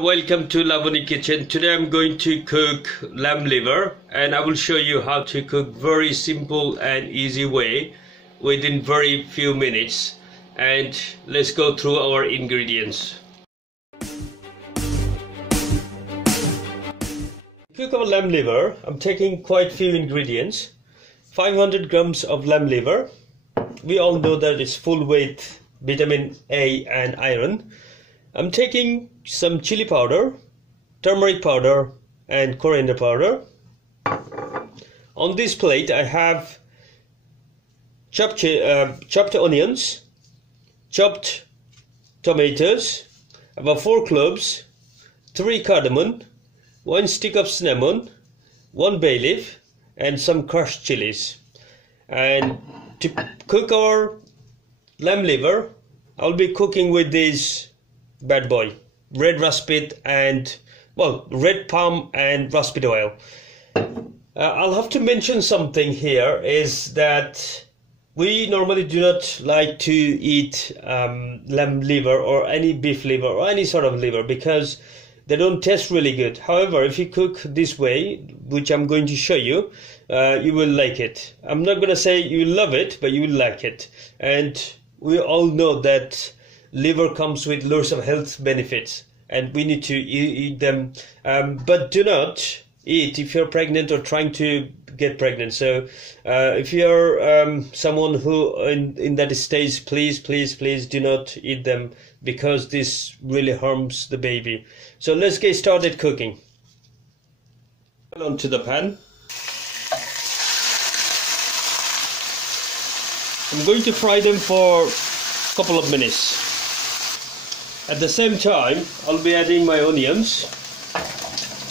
Welcome to Lavani Kitchen. Today I'm going to cook lamb liver and I will show you how to cook very simple and easy way within very few minutes. And let's go through our ingredients. To cook our lamb liver, I'm taking quite few ingredients. 500 grams of lamb liver. We all know that it's full with vitamin A and iron. I'm taking some chili powder, turmeric powder and coriander powder. On this plate I have chopped onions, chopped tomatoes, about 4 cloves, 3 cardamom, 1 stick of cinnamon, 1 bay leaf and some crushed chilies. And to cook our lamb liver, I'll be cooking with this bad boy, red raspid and red palm and raspid oil. I'll have to mention something here is that we normally do not like to eat lamb liver or any beef liver or any sort of liver because they don't taste really good. However, if you cook this way, which I'm going to show you, you will like it. I'm not going to say you love it, but you will like it. And we all know that liver comes with lots of health benefits and we need to eat them, but do not eat if you're pregnant or trying to get pregnant. So if you're someone who in that stage, please do not eat them because this really harms the baby. So let's get started cooking. Onto the pan. I'm going to fry them for a couple of minutes. At the same time, I'll be adding my onions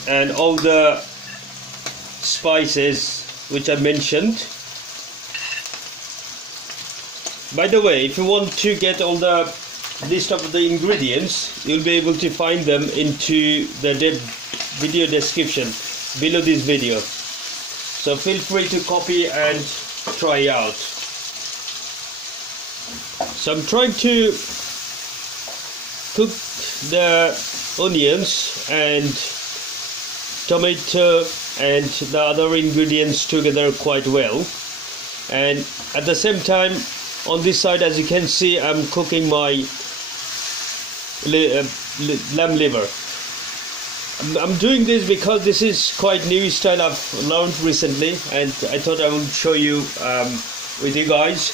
and all the spices which I mentioned. By the way, if you want to get all the list of the ingredients, you'll be able to find them into the video description below this video. So feel free to copy and try out. So I'm trying to cook the onions and tomato and the other ingredients together quite well, and at the same time on this side, as you can see, I'm cooking my lamb liver. I'm doing this because this is quite new style I've learned recently and I thought I would show you with you guys.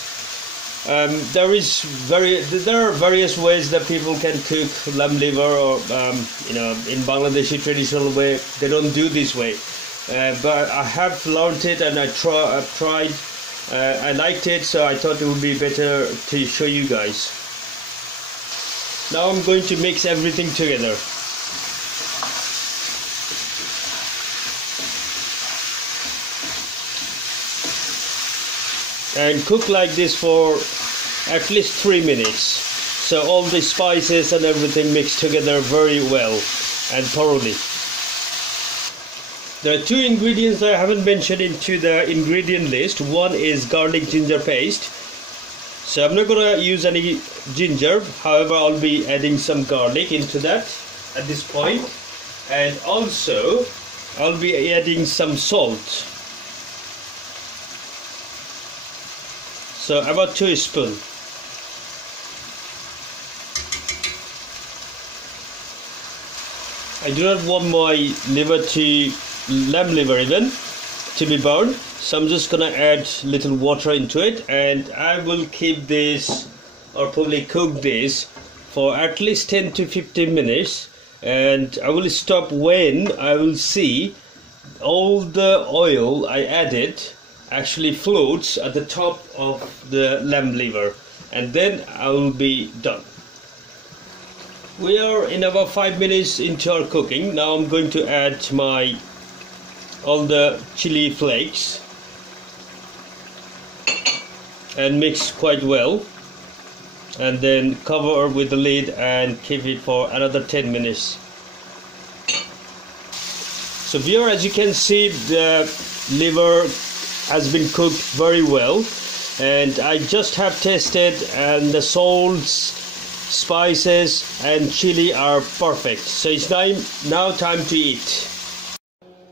There are various ways that people can cook lamb liver, or in Bangladeshi traditional way they don't do this way, but I have learned it and I've tried. I liked it, so I thought it would be better to show you guys. Now I'm going to mix everything together. And cook like this for at least 3 minutes, so all the spices and everything mixed together very well and thoroughly. There are 2 ingredients that I haven't mentioned into the ingredient list. One is garlic ginger paste. So I'm not going to use any ginger, however I'll be adding some garlic into that at this point, and also I'll be adding some salt. So about 2 spoons. I do not want my lamb liver even to be burned, so I'm just gonna add little water into it, and I will keep this, or probably cook this for at least 10 to 15 minutes, and I will stop when I will see all the oil I added actually floats at the top of the lamb liver, and then I will be done. We are in about 5 minutes into our cooking. Now I'm going to add all the chili flakes and mix quite well, and then cover with the lid and keep it for another 10 minutes. So here, as you can see, the liver has been cooked very well, and I just have tested, and the salts spices and chili are perfect. So it's now time to eat.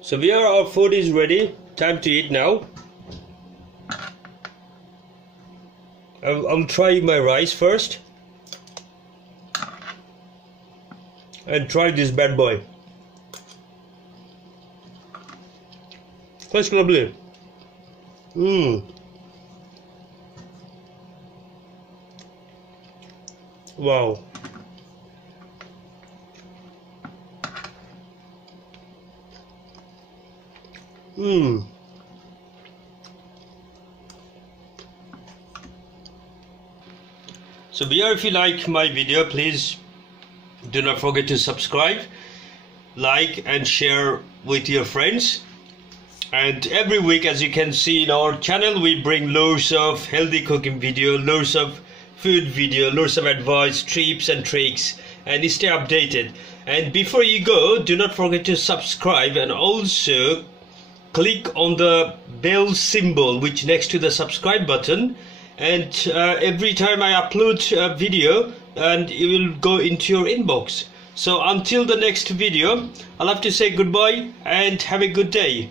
So our food is ready. Time to eat now. I'll try my rice first. And try this bad boy. That's lovely. Wow. So if you like my video, please do not forget to subscribe, like and share with your friends. And every week, as you can see in our channel, we bring loads of healthy cooking video, loads of food video, loads of advice, tips and tricks, and stay updated. And before you go, do not forget to subscribe and also click on the bell symbol which next to the subscribe button, and every time I upload a video, and it will go into your inbox. So until the next video, I'll have to say goodbye and have a good day.